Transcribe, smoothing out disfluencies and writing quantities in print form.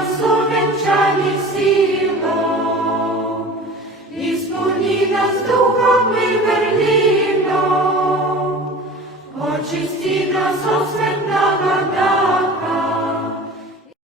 нас у венчанні сіло, ісполні нас духом і верліно, очисті нас освят нагадав.